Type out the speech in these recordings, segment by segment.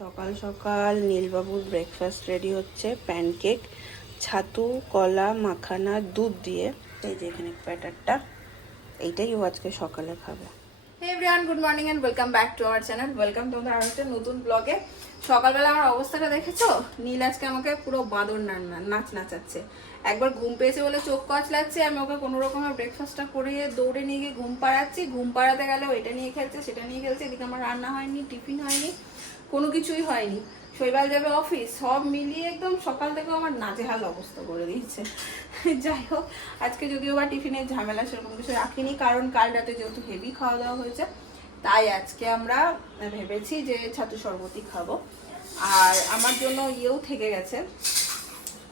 সকাল সকাল নীলবাবুর breakfast ready হচ্ছে। প্যানকেক, ছাতু, কলা, মাখানা, দুধ দিয়ে। এই যে এখানে ব্যাটারটা, এইটাই ও আজকে সকালে খাবে। Hey everyone, good morning and welcome back to our channel. Welcome তোমাদের আরো একটা নতুন ব্লগে। সকালবেলা আমার অবস্থাটা দেখেছো? নীল আজকে আমাকে পুরো বাঁদর নাচ নাচাচ্ছে। একবার ঘুম পেয়েছে বলে চোখ কচলাচ্ছে, আমি ওকে কোনো রকমে ব্রেকফাস্টটা করে দৌড়ে নিয়ে গিয়ে ঘুম পাড়াচ্ছি। ঘুম পাড়াতে গেলেও এটা নিয়ে খেলছে, সেটা নিয়ে খেলছে। এদিকে আমার রান্না হয়নি, টিফিন হয়নি, কোনো কিছুই হয়নি। শৈবাল যাবে অফিস, সব মিলিয়ে একদম সকাল থেকে আমার নাজেহাল অবস্থা করে দিচ্ছে। যাই হোক, আজকে যদিও বা টিফিনের ঝামেলা সেরকম কিছু রাখিনি, কারণ কাল রাতে যেহেতু হেভি খাওয়া দাওয়া হয়েছে, তাই আজকে আমরা ভেবেছি যে ছাতু শরবতই খাবো। আর আমার জন্য ইয়েও থেকে গেছে,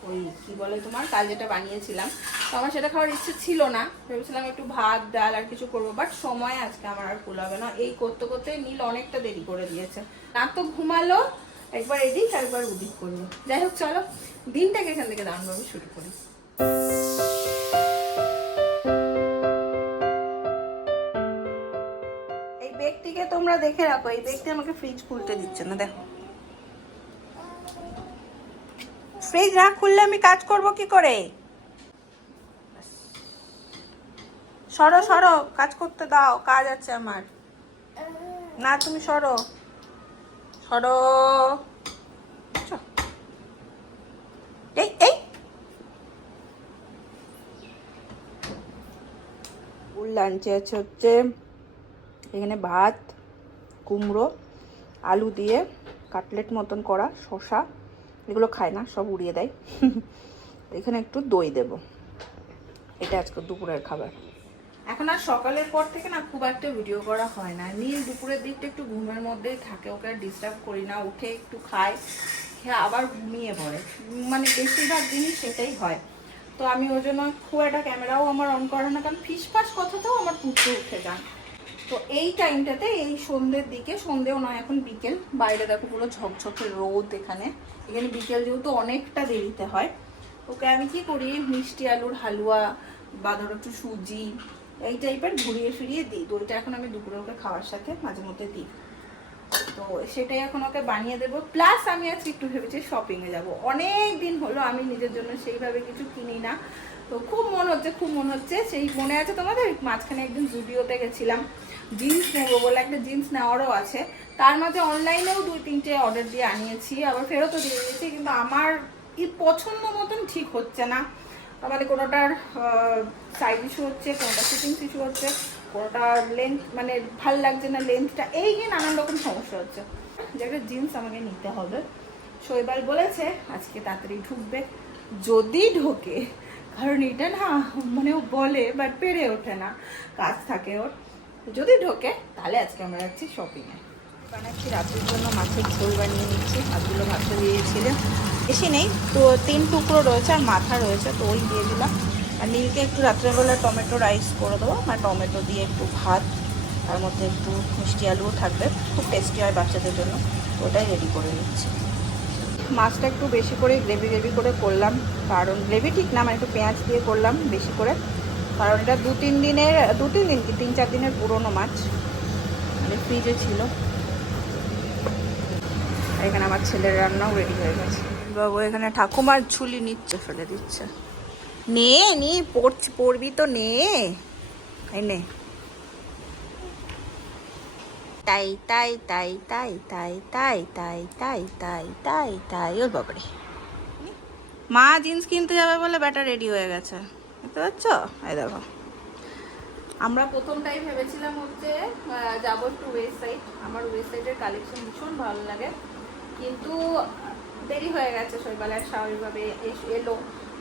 ওই কি বলে তোমার, কাল যেটা বানিয়েছিলাম, তো আমার সেটা খাওয়ার ইচ্ছে ছিল না। ভেবেছিলাম একটু ভাত ডাল আর কিছু করবো, বাট সময় আজকে আমার আর কুলাবে না। এই করতে করতে নীল অনেকটা দেরি করে দিয়েছে। না তো ঘুমালো, একবার এদিক একবার ওদিক করলো। যাই হোক, চলো দিনটাকে এখান থেকে দারুণভাবে শুরু করি। এই ব্যাগটিকে তোমরা দেখে রাখো, এই ব্যাগটি আমাকে ফ্রিজ খুলতে দিচ্ছে না। দেখো, ফ্রিজ না খুললে আমি কাজ করব কি করে? সরো সরো, কাজ করতে দাও, কাজ আছে আমার। না তুমি সরো সরো। এই এই লাঞ্চে আছে হচ্ছে এখানে ভাত, কুমড়ো, আলু দিয়ে কাটলেট মতন করা, শসা, এগুলো খায় না, সব উড়িয়ে দেয়। এখানে একটু দই দেব। এটা আজকে দুপুরের খাবার। এখন আর সকালের পর থেকে না খুব একটা ভিডিও করা হয় না। নীল দুপুরের দিকটা একটু ঘুমের মধ্যেই থাকে, ওকে আর ডিস্টার্ব করি না। উঠে একটু খায়, খেয়ে আবার ঘুমিয়ে পড়ে, মানে বেশিরভাগ দিনই সেটাই হয়। তো আমি ওই জন্য খুব একটা ক্যামেরাও আমার অন করে না, কারণ ফিসফাস কথাটাও আমার পুঁতে উঠে যান। তো এই টাইমটাতে, এই সন্ধ্যের দিকে, সন্ধ্যেও নয় এখন বিকেল, বাইরে দেখো পুরো ঝকঝকে রোদ। এখানে এখানে বিকেল যেহেতু অনেকটা দেরিতে হয়, ওকে আমি কি করি, মিষ্টি আলুর হালুয়া বা ধরো একটু সুজি এই টাইপের ঘুরিয়ে ফিরিয়ে দিই। দইটা এখন আমি দুপুরে ওকে খাওয়ার সাথে মাঝে মধ্যে দিই, তো সেটাই এখন ওকে বানিয়ে দেবো। প্লাস আমি আজকে একটু ভেবেছি শপিংয়ে যাব। অনেক দিন হলো আমি নিজের জন্য সেইভাবে কিছু কিনি না, তো খুব মন হচ্ছে। সেই মনে আছে তোমাদের, মাঝখানে একদিন জুডিওতে গেছিলাম, জিন্স নেবো বলে, একটা জিন্স নেওয়ারও আছে। তার মাঝে অনলাইনেও 2-3টে অর্ডার দিয়ে আনিয়েছি, আবার ফেরতও দিয়ে দিয়েছি, কিন্তু আমার এই পছন্দ মতন ঠিক হচ্ছে না। মানে কোনোটার সাইজ ইস্যু হচ্ছে, কোনোটা ফিটিংস ইস্যু হচ্ছে, কোনোটা লেন্থ মানে ভাল লাগছে না লেন্থটা, এই নিয়ে নানান রকম সমস্যা হচ্ছে। যে একটা জিন্স আমাকে নিতে হবে। শৈবাল বলেছে আজকে তাড়াতাড়ি ঢুকবে, যদি ঢোকে, কারণ এটা না মানে ও বলে বাট পেরে ওঠে না, কাজ থাকে ওর। যদি ঢোকে তাহলে আজকে আমরা যাচ্ছি শপিংয়ে। বানাচ্ছি রাত্রির জন্য মাছের ঝোল বানিয়ে নিচ্ছি। মাছগুলো ভাতে দিয়েছিলাম, বেশি নেই তো, 3 টুকরো রয়েছে আর মাথা রয়েছে, তো ওই দিয়ে দিলাম। আর নীলকে একটু রাত্রেবেলা টমেটো রাইস করে দেবো, মানে টমেটো দিয়ে একটু ভাত, তার মধ্যে একটু মিষ্টি আলুও থাকবে, খুব টেস্টি হয় বাচ্চাদের জন্য, ওটাই রেডি করে নিচ্ছি। মাছটা একটু বেশি করে গ্রেভি করে করলাম, কারণ গ্রেভি ঠিক না, মানে একটু পেঁয়াজ দিয়ে করলাম বেশি করে, কারণ এটা 2-3 দিনের, 2-3 দিন কি 3-4 দিনের পুরনো মাছ, মানে ফ্রিজে ছিল। এখানে আমার ছেলের রান্নাও রেডি হয়ে গেছে। বাবু এখানে ঠাকুমার ঝুলি নিচ্ছে, ফেলে দিচ্ছে। নে নি, পড়বি তো, নে এই নে। তাই তাই তাই তাই তাই তাই তাই তাই তাই তাই তাই। ওর বাবারে, মা জিন্স কিনতে যাবে বলে ব্যাটা রেডি হয়ে গেছে, বুঝতে পারছো? এই দেখো, আমরা প্রথমটাই ভেবেছিলাম হচ্ছে যাবো একটু ওয়েস্ট সাইড। আমার ওয়েস্ট সাইডের কালেকশন ভীষণ ভালো লাগে, কিন্তু দেরি হয়ে গেছে। শৈবালের স্বাভাবিকভাবে এলো,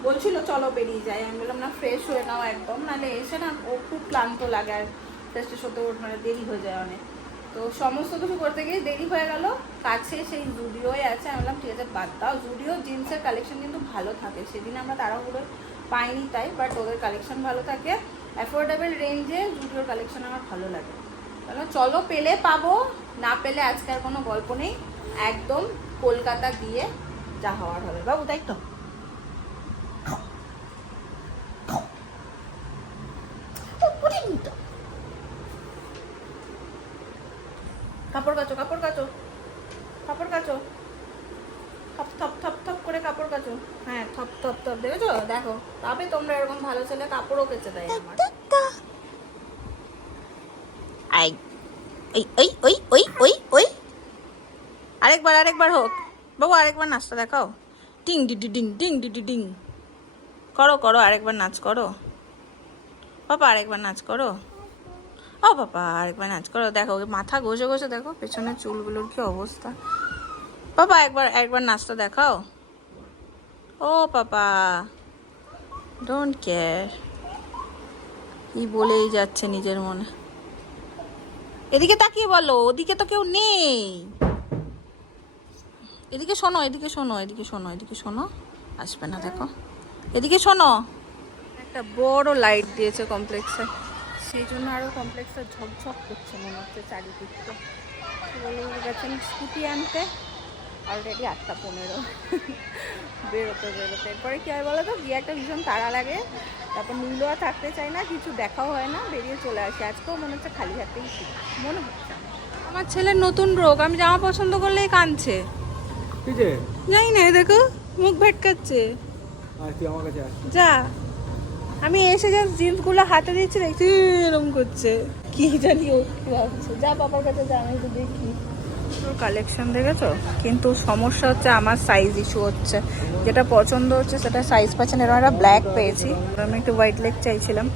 বলছিল চলো বেরিয়ে যাই। আমি বললাম না, ফ্রেশ হয়ে নাও একদম, নাহলে এসে না ও খুব ক্লান্ত লাগে, আর ফ্রেশ ট্রেশ হতে ওর মানে দেরি হয়ে যায় অনেক। তো সমস্ত কিছু করতে গিয়ে দেরি হয়ে গেল। কাছে সেই জুডিওই আছে, আমি বললাম ঠিক আছে বাদ দাও। জুডিও জিন্সের কালেকশন কিন্তু ভালো থাকে, সেদিন আমরা তাড়াহুড়ো পাইনি তাই, বাট ওদের কালেকশন ভালো থাকে। অ্যাফোর্ডেবল রেঞ্জে জুডিওর কালেকশন আমার ভালো লাগে। তাহলে চলো, পেলে পাবো, না পেলে আজকে আর কোনো গল্প নেই, একদম কলকাতা গিয়ে যা হওয়ার হবে। বাবু তাই তো, কাপড় কাচো কাপড় কাচো কাপড় কাচো। কাচো, থপ থপ থপ থপ করে কাপড় কাচো। হ্যাঁ, থপ থপ থপ, দেখেছো? দেখো, তবে তোমরা এরকম ভালো ছেলে কাপড়ও কেচে দেয় আমার। আই ওই ওই ওই ওই ওই ওই আরেকবার হোক বাবু, আরেকবার নাচটা দেখাও। টিং DD ding ding DD ding করো করো, আরেকবার নাচ করো পাপা, আরেকবার নাচ করো। ও পাপা, আরেকবার নাচ করো। দেখো মাথা ঘষে ঘষে দেখো পেছনের চুলগুলোর কি অবস্থা। পাপা একবার নাচটা দেখাও। ও পাপা, ডোন্ট কেয়ার, কি বলেই যাচ্ছে নিজের মনে। এদিকে তাকিয়ে বলো, ওদিকে তো কেউ নেই। এদিকে শোনো, এদিকে শোনো, এদিকে শোনো, এদিকে শোনো। আসবে না দেখো, এদিকে শোনো। একটা বড় লাইট দিয়েছে কমপ্লেক্সে, সেই জন্য আরো কমপ্লেক্সটা ঝকঝক করছে মনে হচ্ছে চারিদিকটা। বলে গেছেন স্কুটি আনতে, অলরেডি 8:15 বেরোতে এরপরে কি হয় বলো তো, গিয়ে একটা ভীষণ তাড়া লাগে, তারপর নীলও আর থাকতে চাই না, কিছু দেখাও হয় না, বেরিয়ে চলে আসে। আজকেও মনে হচ্ছে খালি হাতেই মনে হচ্ছে। আমার ছেলের নতুন রোগ, আমি জামা পছন্দ করলেই কাঁদছে। জানি না, দেখো মুখ ভেটকাচ্ছে। যা, আমি এসে যা জিন্সগুলো হাতে দিচ্ছি দেখছি এরকম করছে, কি জানি ও কি ভাবছে। যা বাবার কাছে যা, আমি তো দেখি কালেকশন দেখেছো, কিন্তু সমস্যা হচ্ছে আমার সাইজ ইস্যু হচ্ছে। যেটা পছন্দ হচ্ছে সেটা সাইজ পাচ্ছেন। এরকম একটা ব্ল্যাক পেয়েছি, আমি একটু হোয়াইট লেগ চাইছিলাম।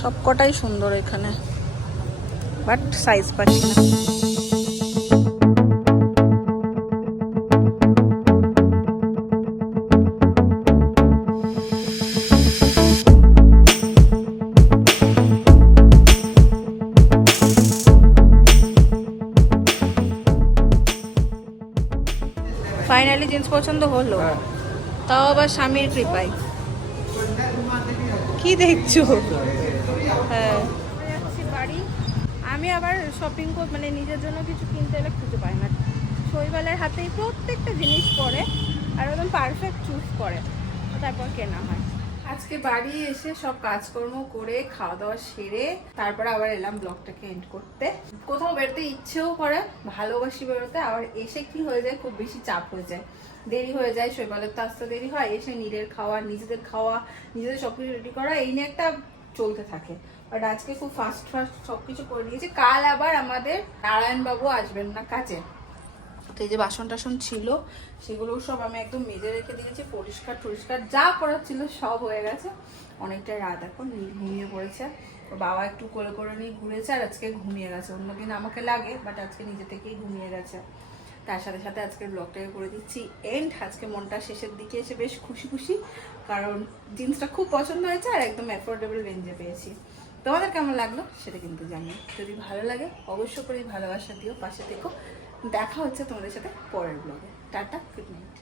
সব কটাই সুন্দর এখানে, বাট সাইজ পাচ্ছি না। ফাইনালি জিন্স পছন্দ হলো, তাও আবার স্বামীর কৃপায়। কি দেখছো? হ্যাঁ, যাচ্ছি বাড়ি। আমি আবার শপিং মানে নিজের জন্য কিছু কিনতে এলে খুঁজে পাই না। শৈবালের হাতেই প্রত্যেকটা জিনিস পরে আর একদম পারফেক্ট চুজ করে, তারপর কেনা হয়। আজকে বাড়ি এসে সব কাজকর্ম করে খাওয়া দাওয়া সেরে তারপরে আবার এলাম ব্লগটাকে এন্ড করতে। কোথাও বেরোতে ইচ্ছেও করে, ভালোবাসি বেরোতে, আবার এসে কি হয়ে যায়, খুব বেশি চাপ হয়ে যায়, দেরি হয়ে যায়। শৈবালের তো আসতে দেরি হয়, এসে নীলের খাওয়া, নিজেদের খাওয়া, নিজেদের সবকিছু রেডি করা, এই নিয়ে একটা চলতে থাকে। বাট আজকে খুব ফাস্ট সবকিছু করে নিয়েছি। কাল আবার আমাদের নারায়ণবাবু আসবেন না কাজে, তো এই যে বাসন টাসন ছিল সেগুলো সব আমি একদম মেজে রেখে দিয়েছি, পরিষ্কার যা করার ছিল সব হয়ে গেছে। অনেকটা রাত এখন, ঘুমিয়ে পড়েছে। ওর বাবা একটু কোলে করে নিয়ে ঘুরেছে আর আজকে ঘুমিয়ে গেছে। অন্যদিন আমাকে লাগে, বাট আজকে নিজে থেকেই ঘুমিয়ে গেছে। তার সাথে সাথে আজকের ব্লগটাকে করে দিচ্ছি এন্ড। আজকে মনটা শেষের দিকে এসে বেশ খুশি, কারণ জিন্সটা খুব পছন্দ হয়েছে আর একদম অ্যাফোর্ডেবল রেঞ্জে পেয়েছি। তোমাদের কেমন লাগলো সেটা কিন্তু জানিও। যদি ভালো লাগে অবশ্য করে ভালোবাসা দিও, পাশে থেকো। দেখা হচ্ছে তোমাদের সাথে পরের ব্লগে। Tata, good night.